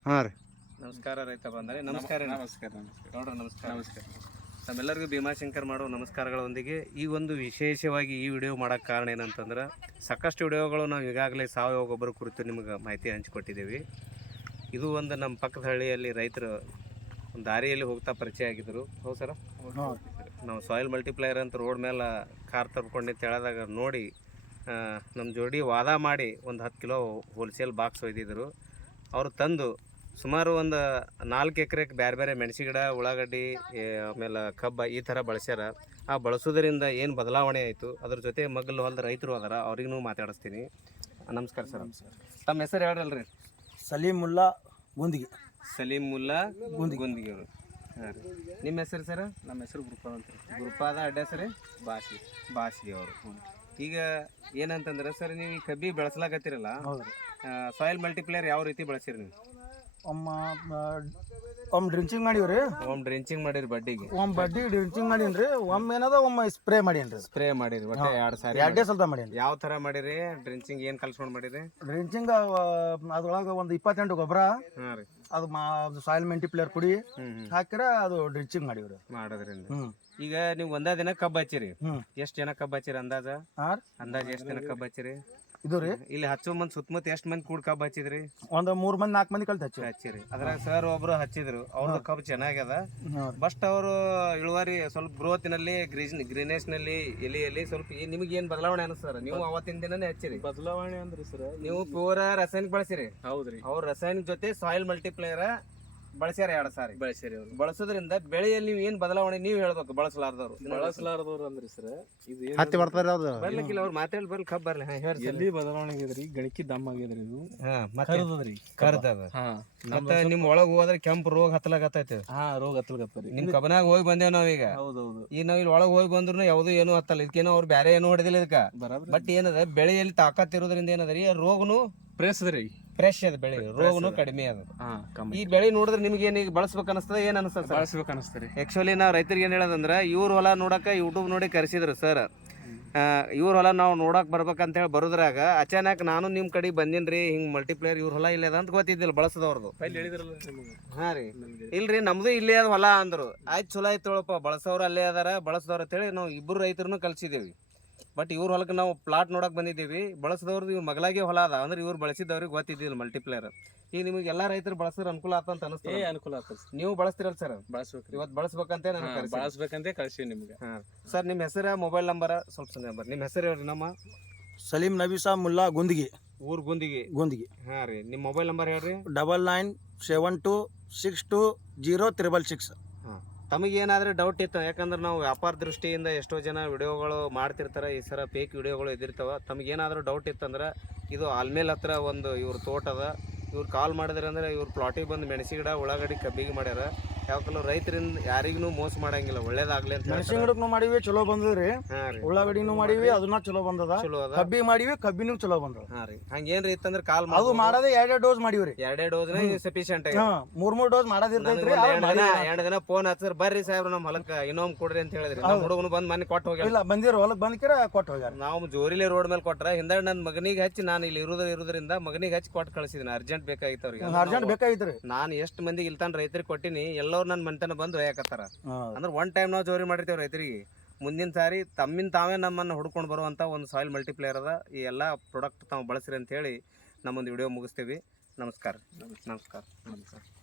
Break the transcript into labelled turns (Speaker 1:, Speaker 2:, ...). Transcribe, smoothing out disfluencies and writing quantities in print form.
Speaker 1: ಹಾಂ ರೀ.
Speaker 2: ನಮಸ್ಕಾರ ರೈತ ಬಂದರೆ ನಮಸ್ಕಾರ.
Speaker 3: ನಮಸ್ಕಾರ
Speaker 2: ನೋಡ್ರಿ ನಮಸ್ಕಾರ.
Speaker 3: ನಮಸ್ಕಾರ.
Speaker 2: ನಮ್ಮೆಲ್ಲರಿಗೂ ಭೀಮಾಶಂಕರ್ ಮಾಡೋ ನಮಸ್ಕಾರಗಳೊಂದಿಗೆ ಈ ಒಂದು ವಿಶೇಷವಾಗಿ ಈ ವಿಡಿಯೋ ಮಾಡೋಕ್ಕೆ ಕಾರಣ ಏನಂತಂದ್ರೆ ಸಾಕಷ್ಟು ವಿಡಿಯೋಗಳು ನಾವು ಈಗಾಗಲೇ ಸಾವಯವ ಗೊಬ್ಬರ ಕುರಿತು ನಿಮಗೆ ಮಾಹಿತಿ ಹಂಚಿಕೊಟ್ಟಿದ್ದೀವಿ. ಇದು ಒಂದು ನಮ್ಮ ಪಕ್ಕದ ಹಳ್ಳಿಯಲ್ಲಿ ರೈತರು ಒಂದು ದಾರಿಯಲ್ಲಿ ಹೋಗ್ತಾ ಪರಿಚಯ ಆಗಿದ್ದರು. ಹೌದು ಸರ, ನಾವು ಸಾಯಿಲ್ ಮಲ್ಟಿಪ್ಲೈಯರ್ ಅಂತ ರೋಡ್ ಮೇಲೆ ಕಾರ್ ತರ್ಕೊಂಡು ತೆಳೆದಾಗ ನೋಡಿ ನಮ್ಮ ಜೋಡಿ ವಾದ ಮಾಡಿ ಒಂದು 10 ಕಿಲೋ ಹೋಲ್ಸೇಲ್ ಬಾಕ್ಸ್ ಒಯ್ದಿದ್ರು. ಅವರು ತಂದು ಸುಮಾರು ಒಂದು 4 ಎಕರೆಗೆ ಬೇರೆ ಬೇರೆ ಮೆಣಸಿ ಗಿಡ, ಉಳ್ಳಾಗಡ್ಡಿ, ಆಮೇಲೆ ಕಬ್ಬ ಈ ಥರ ಬಳಸ್ಯಾರ. ಆ ಬಳಸೋದ್ರಿಂದ ಏನು ಬದಲಾವಣೆ ಆಯಿತು, ಅದ್ರ ಜೊತೆ ಮಗ್ಗಲು ಹೊಲದ ರೈತರು ಅದಾರ, ಅವ್ರಿಗೂ ಮಾತಾಡಿಸ್ತೀನಿ. ನಮಸ್ಕಾರ ಸರ್. ತಮ್ಮ ಹೆಸರು ಹೇಳ್ರಲ್ರಿ?
Speaker 1: ಸಲೀಮುಲ್ಲಾ ಗುಂದಿಗೆ.
Speaker 2: ಸಲೀಮುಲ್ಲಾ ಗುಂದಿಗೆ ಅವರು. ಹಾಂ ರೀ. ನಿಮ್ಮ ಹೆಸರು ಸರ್?
Speaker 3: ನಮ್ಮ ಹೆಸರು ಗುರುಪಾದ ಅಂತ.
Speaker 2: ಗುರುಪಾದ ಅಡ್ಡ ಹೆಸರು ಬಾಸಿಗೆ ಅವರು. ಈಗ ಏನಂತಂದ್ರೆ ಸರ್, ನೀವು ಈ ಕಬ್ಬಿ ಬೆಳೆಸ್ಲಾಕತ್ತೀರಲ್ಲ, ಸಾಯಿಲ್ ಮಲ್ಟಿಪ್ಲೇಯರ್ ಯಾವ ರೀತಿ ಬಳಸಿರಿ ನೀವು?
Speaker 1: ಒಮ್ಮೆ ಡ್ರಿಂಚಿಂಗ್ ಮಾಡಿವ್ರಿ.
Speaker 2: ಒಮ್ಮೆ ಡ್ರಿಂಚಿಂಗ್ ಮಾಡಿರಿ ಬಡ್ಡಿಗೆ?
Speaker 1: ಒಮ್ಮೆ ಬಡ್ಡಿ ಡ್ರಿಂಚಿಂಗ್ ಮಾಡೀನ್ರಿ. ಒಮ್ಮೆ ಏನದ ಒಮ್ಮೆ ಸ್ಪ್ರೇ ಮಾಡೀನ್ರಿ.
Speaker 2: ಸ್ಪ್ರೇ ಮಾಡಿರಿ ಒಟ್ಟೆ 2 ಸಾರಿ?
Speaker 1: 2 ಸಲ ಮಾಡೀನಿ.
Speaker 2: ಯಾವ ಥರ ಮಾಡಿರಿ ಡ್ರಿಂಚಿಂಗ್? ಏನು ಕಲ್ಸ್ಕೊಂಡು ಮಾಡಿರಿ?
Speaker 1: ಡ್ರಿಂಚಿಂಗ್ ಅದ್ರೊಳಗೆ ಒಂದು 28 ಗೊಬ್ಬರ,
Speaker 2: ಹಾಂ ರೀ,
Speaker 1: ಅದು ಸಾಯಿಲ್ ಮಲ್ಟಿಪ್ಲೇಯರ್ ಪುಡಿ ಹಾಕಿರ ಅದು ಡ್ರಿಂಚಿಂಗ್ ಮಾಡಿವ್ರಿ.
Speaker 2: ಮಾಡೋದ್ರಿಂದ ಈಗ ನೀವು ಒಂದೇ ದಿನ ಕಬ್ಬು ಹಚ್ಚಿರಿ. ಎಷ್ಟು ಜನ ಕಬ್ಬು ಹಚ್ಚಿರಿ ಅಂದಾಜ? ಎಷ್ಟು ದಿನ ಕಬ್ಬು ಹಚ್ಚಿರಿ?
Speaker 1: ಇದು ರೀ
Speaker 2: ಇಲ್ಲಿ ಹಚ್ಚೋ ಮಂದಿ ಸುತ್ತಮುತ್ತ ಎಷ್ಟು ಮಂದಿ ಕೂಡ ಕಬ್ಬು ಹಚ್ಚಿದ್ರಿ?
Speaker 1: ಒಂದು 3 ಮಂದಿ 4 ಮಂದಿ ಕಲ್ತು
Speaker 2: ಹಚ್ಚಿರಿ. ಅದ್ರಾಗ ಸರ್ ಒಬ್ರು ಹಚ್ಚಿದ್ರು, ಅವ್ರದ್ದು ಕಬ್ಬು ಚೆನ್ನಾಗ್ಯದ. ಬಸ್ಟ್ ಅವರು ಇಳುವರಿ ಸ್ವಲ್ಪ ಗ್ರೋತ್ನಲ್ಲಿ, ಗ್ರೀನೇಶ್ ನಲ್ಲಿ, ಎಲೆಯಲ್ಲಿ ಸ್ವಲ್ಪ ನಿಮ್ಗೆ ಏನ್ ಬದಲಾವಣೆ ಅನಿಸ್ತಾರ? ನೀವು ಅವತ್ತಿನ ದಿನನೇ ಹಚ್ಚಿರಿ.
Speaker 3: ಬದಲಾವಣೆ ಅಂದ್ರೆ ಸರ್,
Speaker 2: ನೀವು ಪ್ಯೂರ್ ರಾಸಾಯನಿಕ ಬಳಸಿರಿ?
Speaker 3: ಹೌದ್ರಿ.
Speaker 2: ಅವ್ರ ರಾಸಾಯನಿಕ ಜೊತೆ ಸಾಯಿಲ್ ಮಲ್ಟಿಪ್ಲೇಯರ್ ಬಳಸ್ಯಾರ 2 ಸಾರಿ.
Speaker 3: ಬಳಸಿರಿ. ಅವ್ರು
Speaker 2: ಬಳಸೋದ್ರಿಂದ ಬೆಳೆಯಲ್ಲಿ ನೀವು ಏನ್ ಬದಲಾವಣೆ ನೀವು ಹೇಳ್ಬೇಕು.
Speaker 3: ಬಳಸಲಾರದವ್ರು ಅಂದ್ರೆ ಸರ್, ಇದು
Speaker 1: ಹತ್ತಿ ಬರ್ತಾರೆ ಅದು
Speaker 2: ಬರ್ಲಿಕ್ಕಿಲ್ಲ. ಅವ್ರು ಮಾತಾಡಿ ಬರ್ಲಿ, ಕಬ್ಬು ಬರ್ಲಿ.
Speaker 3: ಎಲ್ಲಿ ಬದಲಾವಣೆ ಆಗಿದ್ರಿ? ಗಣಕಿ ದಮ್ ಆಗಿದ್ರಿ. ಇದು
Speaker 2: ಕರ್ದದ್ರಿ. ಮತ್ತೆ ನಿಮ್ ಒಳಗ್ ಹೋದ್ರೆ ಕೆಂಪು ರೋಗ ಹತ್ತಲಾಗತ್ತೈತಿ.
Speaker 3: ರೋಗ ಹತ್ತಲಾಗತ್ತರಿ.
Speaker 2: ನಿಮ್ ಕಬ್ಬನಾಗ ಹೋಗಿ ಬಂದೇವ್ ನಾವೀಗ.
Speaker 3: ಹೌದೌದು.
Speaker 2: ಈಗ ನಾವ್ ಇಲ್ಲಿ ಒಳಗ್ ಹೋಗಿ ಬಂದ್ರು ಯಾವ್ದು ಏನು ಹತ್ತಲ್ಲ. ಇದಕ್ಕೇನೋ ಅವ್ರು ಬೇರೆ ಏನು ಹೊಡೆದಿಲ್ಲ ಇದಕ್ಕ. ಬಟ್ ಏನದ, ಬೆಳೆಯಲ್ಲಿ ತಾಕತ್ ಇರೋದ್ರಿಂದ ಏನದ್ರಿ, ರೋಗನು ಫ್ರೆಶ್ ಅದ, ಬೆಳೆ ರೋಗನು ಕಡಿಮೆ ಅದ. ಈ ಬೆಳೆ ನೋಡಿದ್ರೆ ನಿಮ್ಗೆ ಏನ್ ಬಳಸ್ಬೇಕು ಅನಿಸ್ತದ? ಏನ್ ಅನಿಸ್ತದ?
Speaker 3: ಬಳಸ್ಬೇಕು ಅನಿಸ್ತರಿ.
Speaker 2: ಆಕ್ಚುಲಿ ನಾವ್ ರೈತರಿಗೆ ಏನ್ ಹೇಳೋದಂದ್ರ, ಇವ್ರ ಹೊಲ ನೋಡಕ ಯೂಟ್ಯೂಬ್ ನೋಡಿ ಕರೆಸಿದ್ರು ಸರ್. ಇವ್ರ ಹೊಲ ನಾವು ನೋಡಕ್ ಬರ್ಬೇಕಂತ ಹೇಳಿ ಬರೋದ್ರಾಗ ಅಚಾನಕ್ ನಾನು ನಿಮ್ ಕಡೆ ಬಂದಿನ್ರಿ, ಹಿಂಗ್ ಮಲ್ಟಿಪ್ಲೇಯರ್ ಇವ್ರ ಹೊಲ ಇಲ್ಲದ ಅಂತ ಗೊತ್ತಿದ್ದಿಲ್ಲ ಬಳಸದವ್ರದ್ದು. ಹಾ ರೀ, ಇಲ್ರಿ ನಮ್ದು ಇಲ್ಲೇ ಅದ ಹೊಲ ಅಂದ್ರು. ಆಯ್ತು, ಚಲೋ ಆಯ್ತು ತೊಳಪ್ಪ, ಬಳಸೋರು ಅಲ್ಲೇ ಅದಾರ, ಬಳಸದವ್ರ ಅಂತ ಹೇಳಿ ನಾವು ಇಬ್ಬರು ರೈತರನ್ನು ಕಲ್ಸಿದೇವಿ. ಬಟ್ ಇವ್ರ ಹೊಲಕ್ಕೆ ನಾವು ಪ್ಲಾಟ್ ನೋಡಕ್ ಬಂದಿದ್ದೀವಿ. ಬಳಸದವ್ರದ್ದು ಇವ್ರ ಮಗಲಾಗೆ ಹೊಲ ಅದ ಅಂದ್ರೆ ಇವ್ರು ಬಳಸಿದವ್ರಿಗೆ ಗೊತ್ತಿದ್ದಿಲ್ಲ ಮಲ್ಟಿಪ್ಲೇಯರ್. ಈಗ ನಿಮಗೆ ಎಲ್ಲಾ ರೈತರು ಬಳಸಿದ್ರೆ ಅನುಕೂಲ ಆತ ಅಂತ ಅನಿಸ್ತದೆ?
Speaker 3: ಅನುಕೂಲ ಆಗ್ತದೆ.
Speaker 2: ನೀವು ಬಳಸ್ತಿರಲ್ಲ ಸರ್?
Speaker 3: ಬಳಸ್ಬೇಕು.
Speaker 2: ಇವತ್ತು ಬಳಸ್ಬೇಕಂತ
Speaker 3: ಬಳಸ್ಬೇಕಂತ ಕಳ್ಸಿ ನಿಮ್ಗೆ.
Speaker 2: ಸರ್, ನಿಮ್ಮ ಹೆಸರು, ಮೊಬೈಲ್ ನಂಬರ್ ಸ್ವಲ್ಪ ನಂಬರ್, ನಿಮ್ಮ ಹೆಸರು ಹೇಳ್ರಿ. ನಮ್ಮ
Speaker 1: ಸಲೀಂ ನಬೀಸಾ ಮುಲ್ಲಾ ಗುಂದಿಗೆ,
Speaker 2: ಊರ್ ಗುಂದಿಗೆ. ಹಾ ರೀ, ನಿಮ್ಮ ಮೊಬೈಲ್ ನಂಬರ್ ಹೇಳ್ರಿ. 9972620666. ತಮಗೇನಾದ್ರೆ ಡೌಟ್ ಇತ್ತು, ಯಾಕಂದ್ರೆ ನಾವು ವ್ಯಾಪಾರ ದೃಷ್ಟಿಯಿಂದ ಎಷ್ಟೋ ಜನ ವಿಡಿಯೋಗಳು ಮಾಡ್ತಿರ್ತಾರೆ, ಈ ಸರ ಫೇಕ್ ವಿಡಿಯೋಗಳು ಇದ್ದಿರ್ತಾವ. ತಮಗೇನಾದ್ರೂ ಡೌಟ್ ಇತ್ತಂದ್ರೆ, ಇದು ಆಲ್ಮೇಲ್ ಹತ್ರ ಒಂದು ಇವ್ರ ತೋಟ ಅದ. ಇವ್ರು ಕಾಲ್ ಮಾಡಿದ್ರೆ ಅಂದ್ರೆ ಇವ್ರ ಪ್ಲಾಟಿಗೆ ಬಂದು ಮೆಣಸಿ ಗಿಡ, ಉಳ್ಳಾಗಡ್ಡಿ, ಕಬ್ಬಿಗೆ ಮಾಡ್ಯಾರ. ಯಾವಕ್ಕೂ ರೈತರಿಂದ ಯಾರಿಗೂ ಮೋಸ ಮಾಡಂಗಿಲ್ಲ, ಒಳ್ಳೇದಾಗ್ಲಿ ಅಂತ.
Speaker 1: ಮೆಣಸಿನ ಗಿಡಕ್ಕೂ ಮಾಡಿವಿ, ಚಲೋ ಬಂದದ್ರಿ. ಉಳ್ಳಾಗಡ್ಡಿನೂ ಮಾಡಿವಿ, ಅದನ್ನ ಚಲೋ ಬಂದದ. ಕಬ್ಬಿ ಮಾಡಿವಿ, ಕಬ್ಬಿನೂ ಚಲೋ ಬಂದದ.
Speaker 2: ಹಾ ರೀ, ಹಂಗೇನ್ರಿ ಇತ್ತಂದ್ರೆ ಕಾಲ್
Speaker 1: ಅದು ಮಾಡದೆ 2 ಡೋಸ್ ಮಾಡಿವ್ರಿ.
Speaker 2: 2 ಡೋಸ್ ಸಫಿಶಿಯಂಟ್.
Speaker 1: 3 ಡೋಸ್ ಮಾಡೋದಿರ್ತೈತ್ರಿ.
Speaker 2: 2 ದಿನ ಫೋನ್ ಹಚ್ಚಿದ್ರೆ ಬರ್ರಿ ಸಾಹೇಬ್ರ ನಮ್ಮ ಹೊಲಕ್ಕ ಇನ್ನೊಮ್ಮೆ ಕೊಡ್ರಿ ಅಂತ ಹೇಳಿದ್ರಿ. ನಮ್ಮ ಹುಡುಗನು ಬಂದ್ ಮನೆ ಕೊಟ್ಟು ಹೋಗ್ಯಾರ.
Speaker 1: ಇಲ್ಲ, ಬಂದಿರೋ ಹೊಲಕ್ ಬಂದ್ಕಿರ ಕೊಟ್ಟು ಹೋಗ್ಯಾರ.
Speaker 2: ನಾವು ಜೋರಿಲೆ ರೋಡ್ ಮೇಲೆ ಕೊಟ್ರ ಹಿಂದೆ ನನ್ನ ಮಗನಿಗೆ ಹಚ್ಚಿ, ನಾನು ಇಲ್ಲಿ ಇರೋದ್ರಿಂದ ಮಗನಿಗೆ ಹಚ್ಚಿ ಕೊಟ್ಟು ಕಳಿಸಿದ್ದೀನಿ. ಅರ್ಜೆಂಟ್ ಬೇಕಾಗಿತ್ತು ಅವ್ರಿಗೆ.
Speaker 1: ಅರ್ಜೆಂಟ್ ಬೇಕಾಗಿತ್ರಿ.
Speaker 2: ನಾನು ಎಷ್ಟು ಮಂದಿಗೆ ಇಲ್ತಾನ ರೈತರಿಗೆ ಕೊಟ್ಟಿನಿ, ಎಲ್ಲರೂ ನನ್ನ ಮನೆತನ ಬಂದು ಒಯ್ಯಾಕತ್ತಾರ. ಅಂದ್ರೆ 1 ಟೈಮ್ ನಾವು ಜೋರಿ ಮಾಡಿರ್ತೇವೆ ರೈತರಿಗೆ. ಮುಂದಿನ ಸಾರಿ ತಮ್ಮಿಂದ ತಾವೇ ನಮ್ಮನ್ನು ಹುಡ್ಕೊಂಡು ಬರುವಂಥ ಒಂದು ಸಾಯಿಲ್ ಮಲ್ಟಿಪ್ಲೇಯರ್ ಅದ. ಈ ಎಲ್ಲ ಪ್ರಾಡಕ್ಟ್ ತಾವು ಬಳಸ್ರಿ ಅಂತ ಹೇಳಿ ನಮ್ಮೊಂದು ವಿಡಿಯೋ ಮುಗಿಸ್ತೀವಿ. ನಮಸ್ಕಾರ.